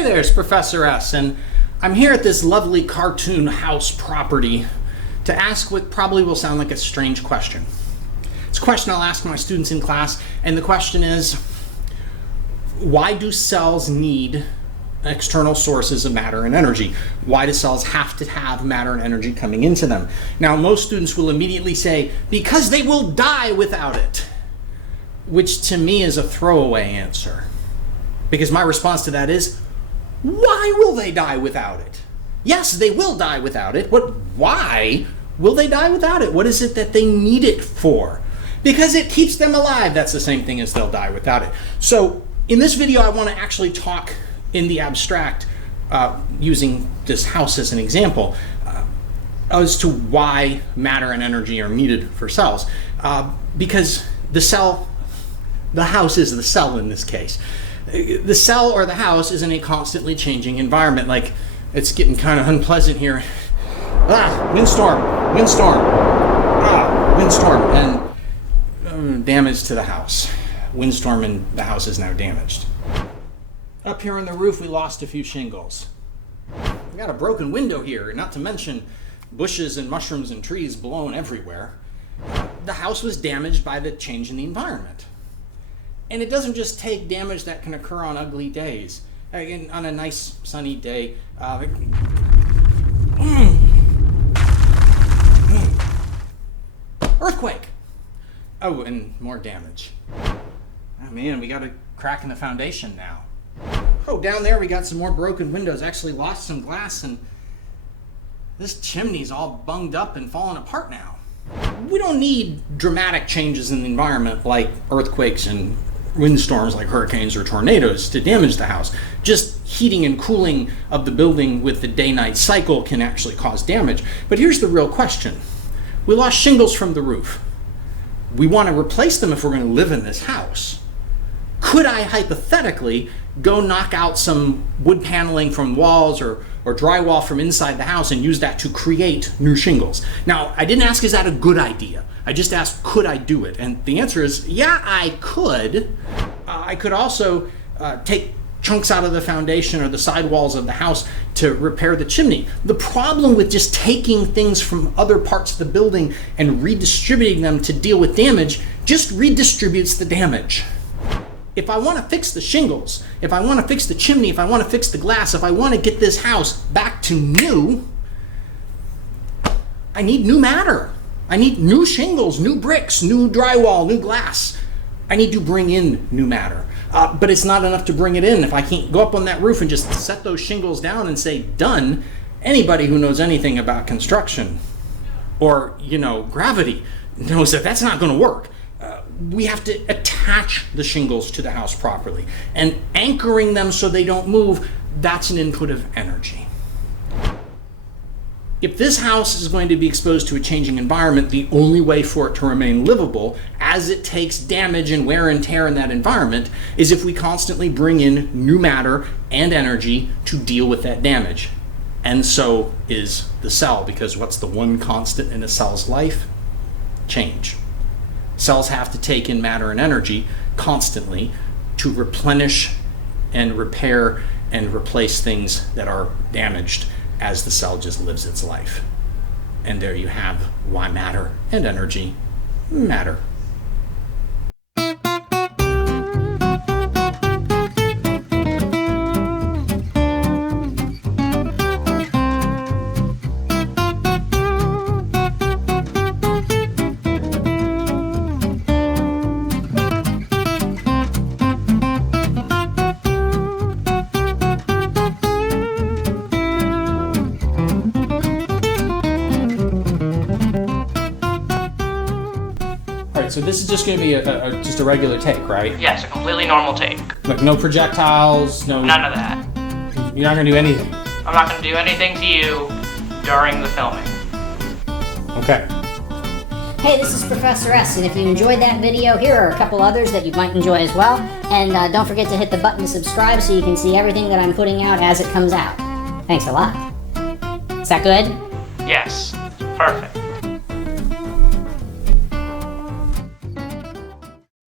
Hey there, it's Professor S, and I'm here at this lovely cartoon house property to ask what probably will sound like a strange question. It's a question I'll ask my students in class, and the question is, why do cells need external sources of matter and energy? Why do cells have to have matter and energy coming into them? Now, most students will immediately say, because they will die without it, which to me is a throwaway answer. Because my response to that is, why will they die without it? Yes, they will die without it, but why will they die without it? What is it that they need it for? Because it keeps them alive. That's the same thing as they'll die without it. So in this video, I want to actually talk in the abstract, using this house as an example, as to why matter and energy are needed for cells. Because the house is the cell in this case. The cell or the house is in a constantly changing environment. Like, it's getting kind of unpleasant here. Windstorm, and damage to the house. Windstorm and the house is now damaged. Up here on the roof, we lost a few shingles. We got a broken window here, not to mention bushes and mushrooms and trees blown everywhere. The house was damaged by the change in the environment. And it doesn't just take damage that can occur on ugly days. Again, on a nice sunny day, earthquake. Oh, and more damage. Oh man, we got a crack in the foundation now. Oh, down there we got some more broken windows. Actually lost some glass, and this chimney's all bunged up and falling apart now. We don't need dramatic changes in the environment like earthquakes and windstorms like hurricanes or tornadoes to damage the house. Just heating and cooling of the building with the day-night cycle can actually cause damage. But here's the real question. We lost shingles from the roof. We want to replace them if we're going to live in this house. Could I hypothetically go knock out some wood paneling from walls or drywall from inside the house and use that to create new shingles? Now, I didn't ask, is that a good idea? I just asked, could I do it? And the answer is, yeah, I could. I could also take chunks out of the foundation or the sidewalls of the house to repair the chimney. The problem with just taking things from other parts of the building and redistributing them to deal with damage just redistributes the damage. If I want to fix the shingles, if I want to fix the chimney, if I want to fix the glass, if I want to get this house back to new, I need new matter. I need new shingles, new bricks, new drywall, new glass. I need to bring in new matter. But it's not enough to bring it in. If I can't go up on that roof and just set those shingles down and say, done, anybody who knows anything about construction or, gravity knows that that's not going to work. We have to attach the shingles to the house properly. And anchoring them so they don't move, that's an input of energy. If this house is going to be exposed to a changing environment, the only way for it to remain livable, as it takes damage and wear and tear in that environment, is if we constantly bring in new matter and energy to deal with that damage. And so is the cell, because what's the one constant in a cell's life? Change. Cells have to take in matter and energy constantly to replenish and repair and replace things that are damaged as the cell just lives its life. And there you have why matter and energy matter. So this is just going to be just a regular take, right? Yes, a completely normal take. Like no projectiles, no... None of that. You're not going to do anything? I'm not going to do anything to you during the filming. Okay. Hey, this is Professor S, and if you enjoyed that video, here are a couple others that you might enjoy as well. And don't forget to hit the button to subscribe so you can see everything that I'm putting out as it comes out. Thanks a lot. Is that good? Yes, perfect.